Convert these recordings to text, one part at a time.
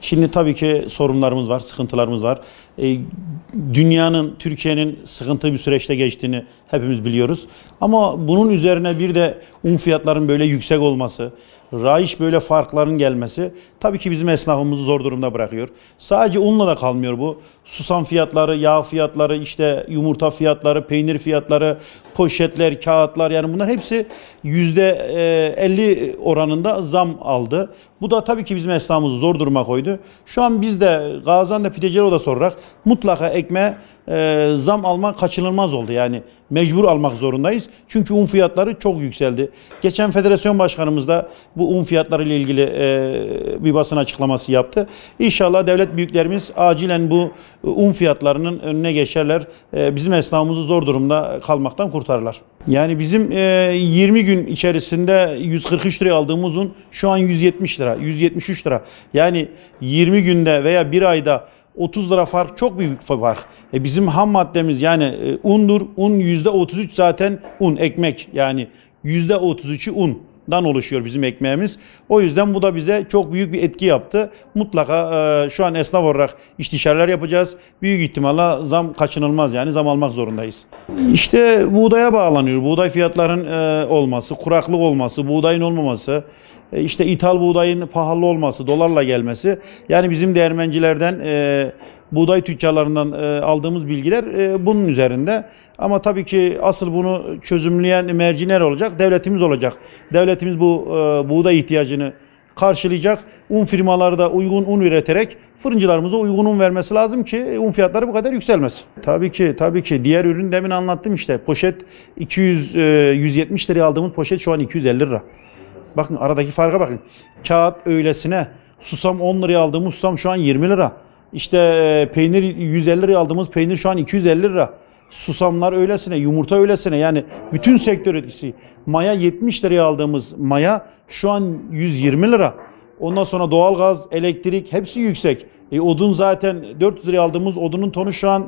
Şimdi tabii ki sorunlarımız var, sıkıntılarımız var. Dünyanın, Türkiye'nin sıkıntılı bir süreçte geçtiğini hepimiz biliyoruz. Ama bunun üzerine bir de un fiyatlarının böyle yüksek olması, rayiç böyle farkların gelmesi tabii ki bizim esnafımızı zor durumda bırakıyor. Sadece unla da kalmıyor bu. Susam fiyatları, yağ fiyatları, işte yumurta fiyatları, peynir fiyatları, poşetler, kağıtlar, yani bunlar hepsi %50 oranında zam aldı. Bu da tabii ki bizim esnafımızı zor duruma koydu. Şu an biz de Gaziantep Pideciler Odası olarak mutlaka ekmeğe zam almak kaçınılmaz oldu. Yani mecbur almak zorundayız. Çünkü un fiyatları çok yükseldi. Geçen federasyon başkanımız da bu un fiyatları ile ilgili bir basın açıklaması yaptı. İnşallah devlet büyüklerimiz acilen bu un fiyatlarının önüne geçerler. Bizim esnafımızı zor durumda kalmaktan kurtarırlar. Yani bizim 20 gün içerisinde 143 liraya aldığımız un şu an 170 lira, 173 lira. Yani 20 günde veya bir ayda 30 lira fark, çok büyük fark. Bizim ham maddemiz yani undur. Un %33 zaten un, ekmek. Yani %33'ü undan oluşuyor bizim ekmeğimiz. O yüzden bu da bize çok büyük bir etki yaptı. Mutlaka şu an esnaf olarak istişareler yapacağız. Büyük ihtimalle zam kaçınılmaz, yani zam almak zorundayız. İşte buğdaya bağlanıyor. Buğday fiyatların olması, kuraklık olması, buğdayın olmaması, işte ithal buğdayın pahalı olması, dolarla gelmesi. Yani bizim değirmencilerden, buğday tüccarlarından aldığımız bilgiler bunun üzerinde. Ama tabii ki asıl bunu çözümleyen merciler olacak, devletimiz olacak. Devletimiz bu buğday ihtiyacını karşılayacak. Un firmaları da uygun un üreterek fırıncılarımıza uygun un vermesi lazım ki un fiyatları bu kadar yükselmesin. Tabii ki diğer ürün demin anlattım işte. Poşet 170 liraya aldığımız poşet şu an 250 lira. Bakın aradaki farka bakın. Kağıt öylesine, susam 10 liraya aldığımız susam şu an 20 lira. İşte peynir 150 liraya aldığımız peynir şu an 250 lira. Susamlar öylesine, yumurta öylesine, yani bütün sektör etkisi. Maya 70 liraya aldığımız maya şu an 120 lira. Ondan sonra doğalgaz, elektrik hepsi yüksek. Odun zaten 400 liraya aldığımız odunun tonu şu an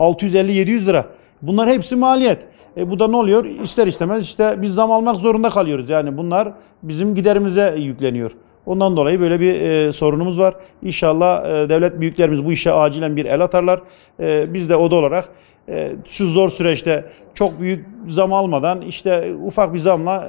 650-700 lira. Bunlar hepsi maliyet. Bu da ne oluyor? İster istemez işte biz zam almak zorunda kalıyoruz. Yani bunlar bizim giderimize yükleniyor. Ondan dolayı böyle bir sorunumuz var. İnşallah devlet büyüklerimiz bu işe acilen bir el atarlar. Biz de oda olarak şu zor süreçte çok büyük zam almadan işte ufak bir zamla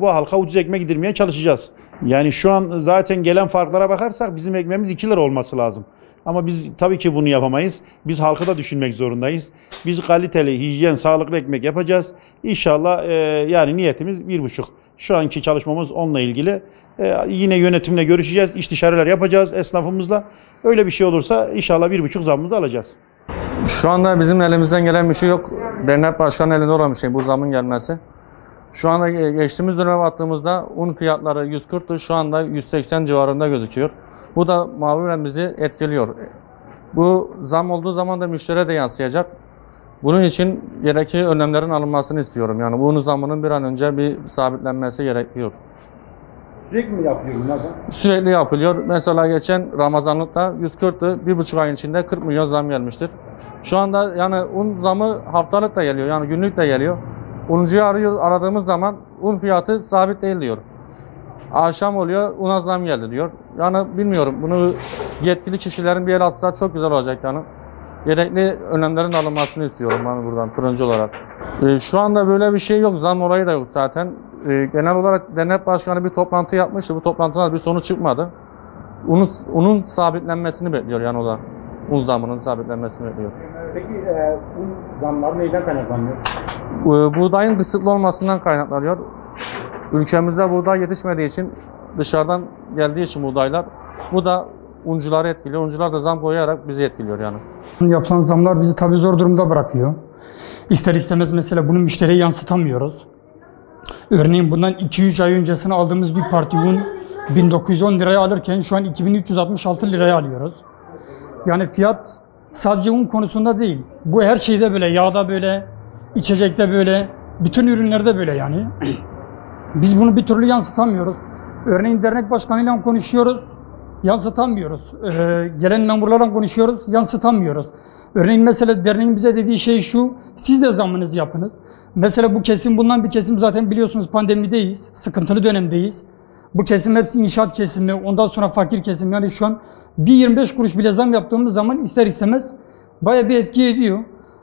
bu halka ucuz ekmek yedirmeye çalışacağız. Yani şu an zaten gelen farklara bakarsak bizim ekmeğimiz 2 lira olması lazım. Ama biz tabii ki bunu yapamayız. Biz halkı da düşünmek zorundayız. Biz kaliteli, hijyen, sağlıklı ekmek yapacağız. İnşallah yani niyetimiz 1,5. Şu anki çalışmamız onunla ilgili. Yine yönetimle görüşeceğiz, istişareler yapacağız esnafımızla. Öyle bir şey olursa inşallah 1,5 zammımızı alacağız. Şu anda bizim elimizden gelen bir şey yok. Dernek başkanının elinde olan bir şey bu zamın gelmesi. Şu anda geçtiğimiz döneme baktığımızda un fiyatları 140'tı, şu anda 180 civarında gözüküyor. Bu da mağruren bizi etkiliyor. Bu zam olduğu zaman da müşteriye de yansıyacak. Bunun için gerekli önlemlerin alınmasını istiyorum. Yani bunun zamının bir an önce bir sabitlenmesi gerekiyor. Sürekli mi yapıyor bunlar? Sürekli yapılıyor. Mesela geçen Ramazanlıkta 140'tı. 1,5 ayın içinde 40 milyon zam gelmiştir. Şu anda yani un zamı haftalık da geliyor. Yani günlük de geliyor. Uncuyu aradığımız zaman un fiyatı sabit değil diyor. Akşam oluyor, una zam geldi diyor. Yani bilmiyorum, bunu yetkili kişilerin bir el atsa çok güzel olacak yani. Gerekli önlemlerin alınmasını istiyorum ben buradan fırıncı olarak. Şu anda böyle bir şey yok, zam olayı da yok zaten. Genel olarak dernek başkanı bir toplantı yapmıştı, bu toplantıda bir sonuç çıkmadı. Unun sabitlenmesini bekliyor yani o da. Un zamının sabitlenmesini bekliyor. Peki un zamları neyden kaynaklanıyor? Buğdayın kısıtlı olmasından kaynaklanıyor. Ülkemizde buğday yetişmediği için, dışarıdan geldiği için buğdaylar, bu da uncuları etkiliyor. Uncular da zam koyarak bizi etkiliyor yani. Yapılan zamlar bizi tabii zor durumda bırakıyor. İster istemez mesela bunu müşteriye yansıtamıyoruz. Örneğin bundan 2-3 ay öncesine aldığımız bir parti un 1910 liraya alırken şu an 2366 liraya alıyoruz. Yani fiyat sadece un konusunda değil. Bu her şeyde böyle, yağda böyle, içecekte böyle, bütün ürünlerde böyle yani. Biz bunu bir türlü yansıtamıyoruz. Örneğin dernek başkanıyla konuşuyoruz, yansıtamıyoruz. Gelen memurlarla konuşuyoruz, yansıtamıyoruz. Örneğin mesela derneğin bize dediği şey şu, siz de zammınızı yapınız. Mesela bu kesim bundan bir kesim, zaten biliyorsunuz pandemideyiz, sıkıntılı dönemdeyiz. Bu kesim hepsi inşaat kesimi, ondan sonra fakir kesim. Yani şu an bir 25 kuruş bile zam yaptığımız zaman ister istemez bayağı bir etki ediyor.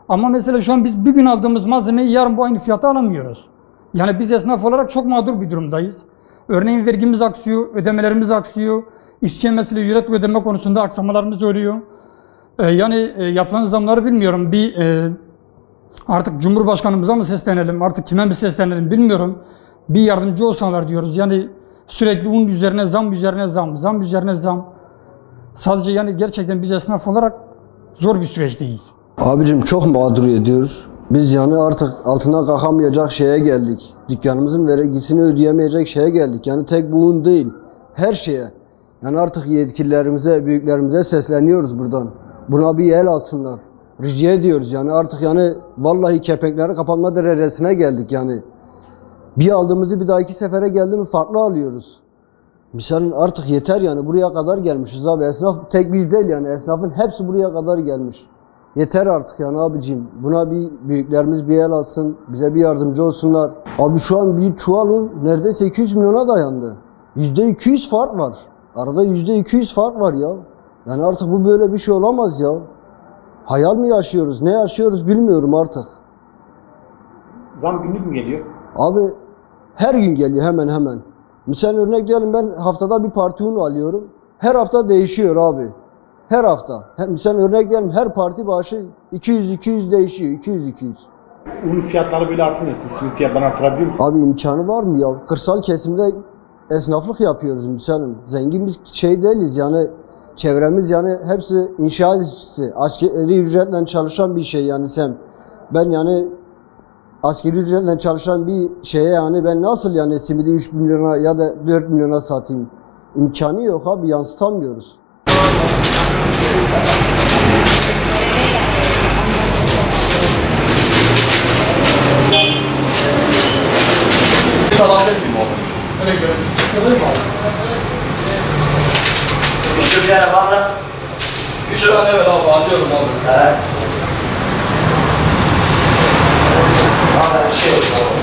Ama mesela şu an biz bir gün aldığımız malzemeyi yarın bu aynı fiyata alamıyoruz. Yani biz esnaf olarak çok mağdur bir durumdayız. Örneğin vergimiz aksıyor, ödemelerimiz aksıyor. İşçiye mesela ücret ödeme konusunda aksamalarımız oluyor. Yani yapılan zamları bilmiyorum. Artık Cumhurbaşkanımıza mı seslenelim, artık kime mi seslenelim bilmiyorum. Bir yardımcı olsalar diyoruz. Yani sürekli un üzerine zam, üzerine zam, zam üzerine zam. Sadece yani gerçekten biz esnaf olarak zor bir süreçteyiz. Abicim çok mağdur ediyor. Biz yani artık altına kalkamayacak şeye geldik. Dükkanımızın vergisini ödeyemeyecek şeye geldik. Yani tek bu un değil, her şeye. Yani artık yetkililerimize, büyüklerimize sesleniyoruz buradan. Buna bir el alsınlar. Rica ediyoruz yani artık yani vallahi kepenkleri kapanma derecesine geldik yani. Bir aldığımızı bir dahaki sefere geldi mi farklı alıyoruz. Misalin artık yeter yani, buraya kadar gelmişiz abi. Esnaf tek biz değil yani, esnafın hepsi buraya kadar gelmiş. Yeter artık yani abicim. Buna bir büyüklerimiz bir el alsın, bize bir yardımcı olsunlar. Abi şu an bir çuval un neredeyse 200 milyona dayandı. %200 fark var. Arada %200 fark var ya. Yani artık bu böyle bir şey olamaz ya. Hayal mi yaşıyoruz, ne yaşıyoruz bilmiyorum artık. Zam günlük mü geliyor? Abi her gün geliyor hemen hemen. Misal örnek diyelim, ben haftada bir parti un alıyorum. Her hafta değişiyor abi. Her hafta. Misal örnek diyelim, her parti başı 200-200 değişiyor. 200-200. Un fiyatları böyle artınca siz fiyatlarını artırabiliyor musunuz? Abi imkanı var mı ya? Kırsal kesimde esnaflık yapıyoruz misalım. Zengin bir şey değiliz yani. Çevremiz yani hepsi inşaat işçisi. Asgari ücretle çalışan bir şey yani sen. Ben yani asgari ücretle çalışan bir şeye yani ben nasıl yani simidi 3 milyona ya da 4 milyona satayım? İmkanı yok abi, yansıtamıyoruz. Bir tane var mı? 3 tane evet abi, alıyorum abi. Evet. Valla bir şey yok.